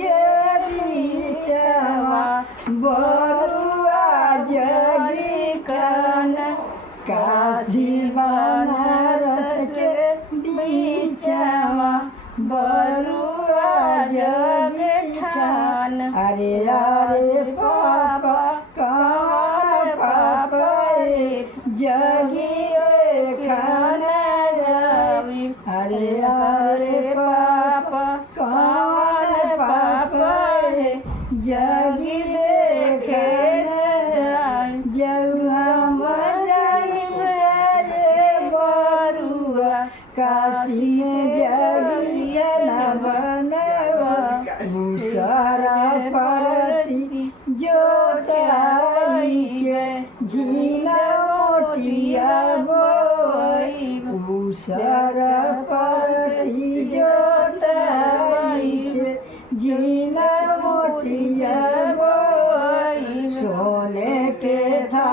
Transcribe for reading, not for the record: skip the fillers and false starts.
के बीचवा बरुआ जगी कन काशी बनारस के बीचवा बरुआ जगी ठान। अरे अरे पापा कौन पापा जगी खान जावी। अरे अरे पापा कौन पापा जगी देखे बरुआ काशी जगी बनवा भूसारा परती जोताई के झीला मोटिया बोई। भूसारा परती जोताई के झीला मोटिया बोई। सोने के था